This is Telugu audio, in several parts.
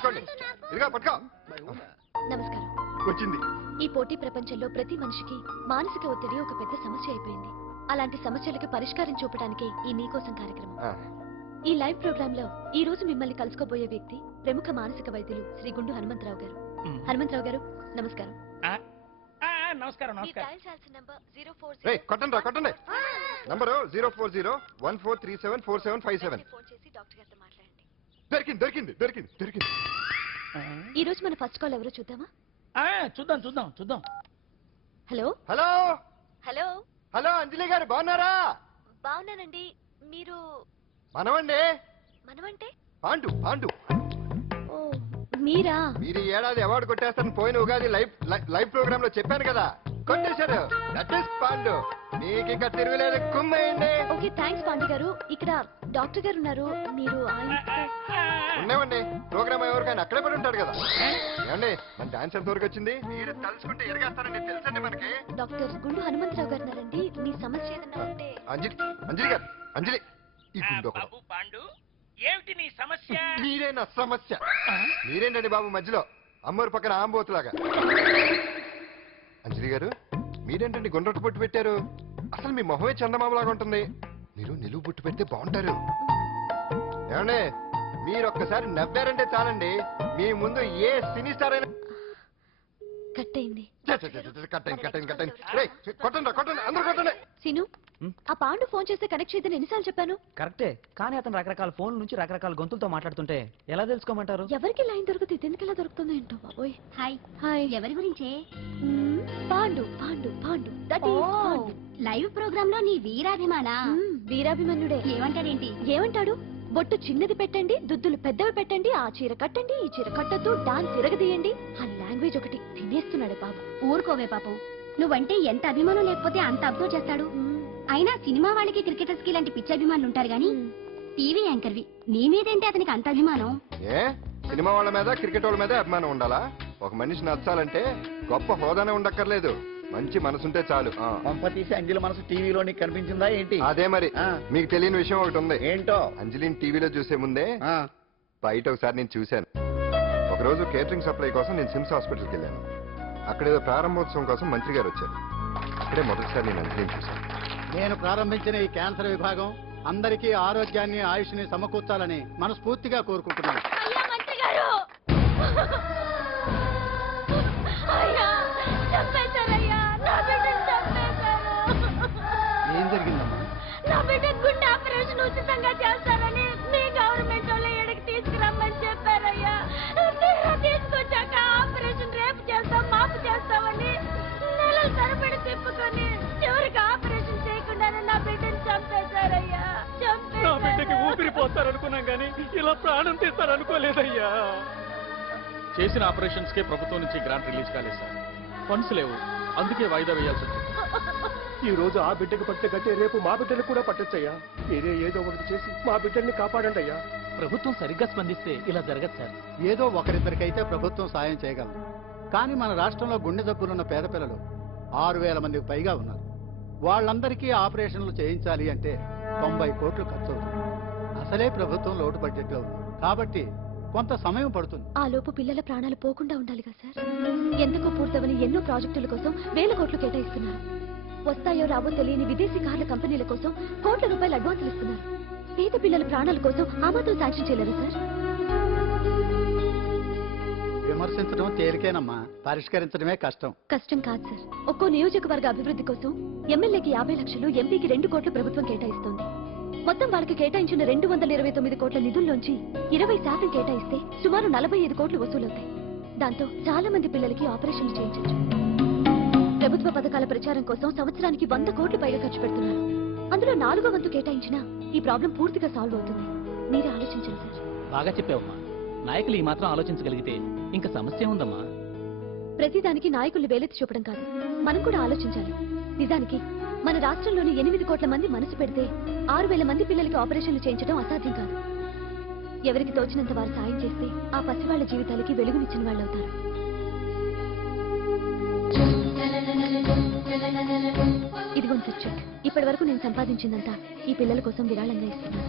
పట్టుకోండి. ఇదిగా పట్టుకో. నమస్కారం. వచ్చింది. ఈ పోటీ ప్రపంచంలో ప్రతి మనిషికి మానసిక ఒత్తిడి ఒక పెద్ద సమస్య అయిపోయింది. అలాంటి సమస్యలకు పరిష్కారం చూపడానికి ఈ నీకోసం కార్యక్రమం. ఈ లైవ్ ప్రోగ్రామ్ లో ఈ రోజు మిమ్మల్ని కలుసుకోబోయే వ్యక్తి ప్రముఖ మానసిక వైద్యులు శ్రీ గుండు హనుమంతరావు గారు. హనుమంతరావు గారు నమస్కారం. నమస్కారం. కొట్టండి రా, కొట్టండి. నంబరు 04014374757. దొరికింది దొరికింది దొరికింది దొరికింది. ఈ రోజు మన ఫస్ట్ కాల్ ఎవరో చూద్దామా? చూద్దాం చూద్దాం చూద్దాం. హలో హలో హలో హలో అంజలి గారు బాగున్నారా? బాగున్నానండి. మీరు? మనమండి. మనమంటే? పాండు పాండు. ఓ మీరా? మీరు ఈ ఏడాది అవార్డు కొట్టేస్తారని పోయిన ఉగాది లైవ్ ప్రోగ్రామ్ లో చెప్పాను కదా, కొట్టేశారు. That is Pandu. మీకు ఇక తిరుగులేదు, కుమ్మేయండి. ఓకే థ్యాంక్స్ పాండు గారు. ఇక్కడ డాక్టర్ గారు ఉన్నారు, మీరు ఉన్నామండి. ప్రోగ్రామ్ ఎవరికైనా అక్కడే పడి ఉంటాడు కదా. ఏమండి మన డాన్స్ ఎంత వరకు వచ్చింది? మీరు తలుచుకుంటే ఎరగేస్తారండి, తెలుసండి మనకి. డాక్టర్ గుండు హనుమంతరావు గారు ఉన్నారండి. మీ సమస్య ఏదన్నా ఉంటే. అంజలి అంజలి గారు, అంజలి ఈ గుండు పాండు ఏమిటి నీ సమస్య? మీరే నా సమస్య. మీరేంటండి బాబు మధ్యలో అమ్మోరు పక్కన ఆంబోతులాగా? అంజలి గారు మీరేంటండి గుండ్రటి బొట్టు పెట్టారు? అసలు మీ మొహమే చందమామలాగా ఉంటుంది. మీరు నిలువు బొట్టు పెడితే బాగుంటారు. ఏమండి మీరు ఒక్కసారి నవ్వారంటే చాలండి, మీ ముందు ఏ సినీ స్టార్ అయినా కట్టయింది. కొట్టండి కొట్టండి, అందరూ కొట్టండి. సీను ఆ పాండు ఫోన్ చేస్తే కనెక్ట్ చేయదని ఎన్నిసార్లు చెప్పాను? కరెక్టే, కానీ అతను రకరకాల ఫోన్ నుంచి రకరకాల గొంతులతో మాట్లాడుతుంటే ఎలా తెలుసుకోమంటారు? ఎవరికి లైన్ దొరుకుతుంది, ఎందుకు ఎలా దొరుకుతుందో ఏంటో బాబోయ్. Hi hi. ఎవరి గురించే? Pandu Pandu Pandu. That is Pandu. Live program లో నీ వీరాభిమానా? వీరాభిమన్యుడే. ఏమంటాడేంటి? ఏమంటాడు? బొట్టు చిన్నది పెట్టండి, దుద్దులు పెద్దవి పెట్టండి, ఆ చీర కట్టండి, ఈ చీర కట్టద్దు, డాన్స్ తిరగదీయండి. ఆ లాంగ్వేజ్ ఒకటి తినేస్తున్నాడు బాబు. ఊరుకోవే పాపం, నువ్వంటే ఎంత అభిమానం లేకపోతే అంత అబ్జర్వ్ చేస్తాడు. అయినా సినిమా వాళ్ళకి క్రికెటర్స్ కి ఇలాంటి పిచ్చి అభిమానులు ఉంటారు గానీ టీవీ యాంకర్వి నీ మీదేంటి అతనికి అంత అభిమానం? ఏ సినిమా వాళ్ళ మీద క్రికెట్ వాళ్ళ మీద అభిమానం ఉండాలా? ఒక మనిషి నచ్చాలంటే గొప్ప హోదానే ఉండక్కర్లేదు, మంచి మనసుంటే చాలు. పంపతీసి అంజలి మనసు టీవీలో నీకు కనిపించిందా ఏంటి? అదే మరి. మీకు తెలియని విషయం ఒకటి ఉంది. ఏంటో? అంజలిని టీవీలో చూసే ముందే బయట ఒకసారి నేను చూశాను. ఒకరోజు కేటరింగ్ సప్లై కోసం నేను సిమ్స్ హాస్పిటల్కి వెళ్ళాను. అక్కడేదో ప్రారంభోత్సవం కోసం మంత్రి గారు వచ్చారు. అక్కడే మొదటిసారి నేను అంజలిని చూశాను. నేను ప్రారంభించిన ఈ క్యాన్సర్ విభాగం అందరికీ ఆరోగ్యాన్ని ఆయుష్ని సమకూర్చాలని మనస్ఫూర్తిగా కోరుకుంటున్నాను. ఏం జరిగిందమ్మా? నా బిడ్డ గుండె ఆపరేషన్ ఉచితంగా చేస్తారని మీ గవర్నమెంట్ వాళ్ళు ఎడకి తీసుకురమ్మని చెప్పారయ్యా. తీసుకొచ్చాక ఆపరేషన్ రేపు చేస్తాం మాపు చేస్తామని నెలల తరబడి తిప్పుకొని చివరికి ఆపరేషన్ చేయకుండానే నా బిడ్డని చంపేశారయ్యా. నా బిడ్డకి ఊపిరిపోతారనుకున్నాం కానీ ఇలా ప్రాణం తీస్తారనుకోలేదయ్యా. చేసిన ఆపరేషన్స్ కే ప్రభుత్వం నుంచి గ్రాంట్ రిలీజ్ కాలేదు సార్. ఫండ్స్ లేవు, అందుకే వాయిదా వేయాల్సి వచ్చింది. ఈ రోజు ఆ బిడ్డకు పట్టే గట్టే రేపు మా బిడ్డలు కూడా పట్టొచ్చయ్యా. మీరే ఏదో ఒకటి చేసి మా బిడ్డల్ని కాపాడండి అయ్యా. ప్రభుత్వం సరిగ్గా స్పందిస్తే ఇలా జరగదు సార్. ఏదో ఒకరిద్దరికైతే ప్రభుత్వం సాయం చేయగలదు, కానీ మన రాష్ట్రంలో గుండె జబ్బులున్న పేద పిల్లలు 6,000 మందికి పైగా ఉన్నారు. వాళ్ళందరికీ ఆపరేషన్లు చేయించాలి అంటే 90 కోట్లు ఖర్చు అవుతుంది. అసలే ప్రభుత్వం లోటు బడ్జెట్ లో ఉంది కాబట్టి కొంత సమయం పడుతుంది. ఆ లోపు పిల్లల ప్రాణాలు పోకుండా ఉండాలిగా సార్. ఎందుకు పూర్తవని ఎన్నో ప్రాజెక్టుల కోసం వేల కోట్లు కేటాయిస్తున్నారు. వస్తాయో రావో తెలియని విదేశీ కార్ల కంపెనీల కోసం కోట్ల రూపాయలు అడ్వాన్సులు ఇస్తున్నారు. పేద పిల్లల ప్రాణాల కోసం ఆ మాత్రం శాంక్షన్ చేయలేరు సార్. విమర్శించడం తేలికేనమ్మా, పరిష్కరించడమే కష్టం. కష్టం కాదు సార్. ఒక్కో నియోజకవర్గ అభివృద్ధి కోసం ఎమ్మెల్యేకి 50 లక్షలు, ఎంపీకి 2 కోట్లు ప్రభుత్వం కేటాయిస్తోంది. మొత్తం వాళ్ళకి కేటాయించిన 229 కోట్ల నిధుల్లోంచి 20% కేటాయిస్తే సుమారు 45 కోట్లు వసూలవుతాయి. దాంతో చాలా మంది పిల్లలకి ఆపరేషన్లు చేయించవచ్చు. ప్రభుత్వ పథకాల ప్రచారం కోసం సంవత్సరానికి 100 కోట్లు పైగా ఖర్చు పెడుతున్నారు. అందులో 4వ వంతు కేటాయించినా ఈ ప్రాబ్లం పూర్తిగా సాల్వ్ అవుతుంది. మీరే ఆలోచించండి సార్. బాగా చెప్పావమ్మా. నాయకులు ఈ మాత్రం ఆలోచించగలిగితే ఇంకా సమస్య ఉందమ్మా. ప్రతిదానికి నాయకుల్ని వేలెత్తి చూపడం కాదు, మనం కూడా ఆలోచించాలి. నిజానికి మన రాష్ట్రంలోని 8 కోట్ల మంది మనసు పెడితే 6,000 మంది పిల్లలకి ఆపరేషన్లు చేయించడం అసాధ్యం కాదు. ఎవరికి తోచినంత వారు సాయం చేస్తే ఆ పసివాళ్ల జీవితాలకి వెలుగునిచ్చిన వాళ్ళు అవుతారు. ఇదిగోండి సార్ చెక్. ఇప్పటి వరకు నేను సంపాదించిందంతా ఈ పిల్లల కోసం విరాళంగా ఇస్తున్నాను.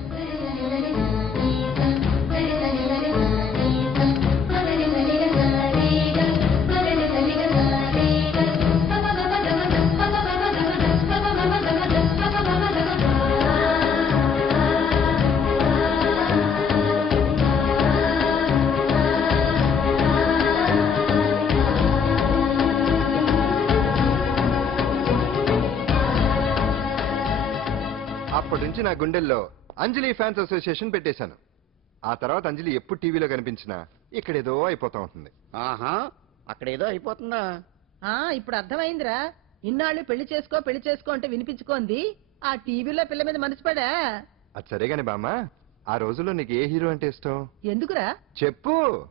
నుంచి నా గుండెల్లో అంజలి ఫ్యాన్స్ అసోసియేషన్ పెట్టేశాను. ఆ తర్వాత అంజలి ఎప్పుడు టీవీలో కనిపించినా ఇక్కడేదో అయిపోతా ఉంటుంది. ఆహా అక్కడేదో అయిపోతుందా? ఇప్పుడు అర్థమైందిరా. ఇన్నాళ్ళు పెళ్లి చేసుకో అంటే వినిపించుకోంది ఆ టీవీలో పిల్ల మీద మనసు పడా. అది సరే గాని బామ్మ, ఆ రోజుల్లో నీకు ఏ హీరో అంటే ఇష్టం? ఎందుకురా? చెప్పు.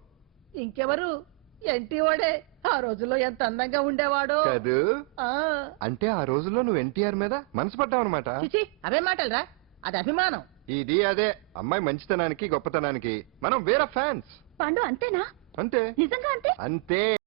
ఇంకెవరు? ఎన్టీఓడే. ఆ రోజుల్లో ఎంత అందంగా ఉండేవాడో కాదు. ఆ. అంటే ఆ రోజుల్లో నువ్వు ఎన్టీఆర్ మీద మనసు పడ్డావు అనమాట. చిచి, అవే మాటలరా, అది అభిమానం. ఇది అదే అమ్మాయి మంచితనానికి గొప్పతనానికి మనం వేరే ఫ్యాన్స్. పాండు అంతేనా? అంతే. నిజంగా అంతే? అంతే.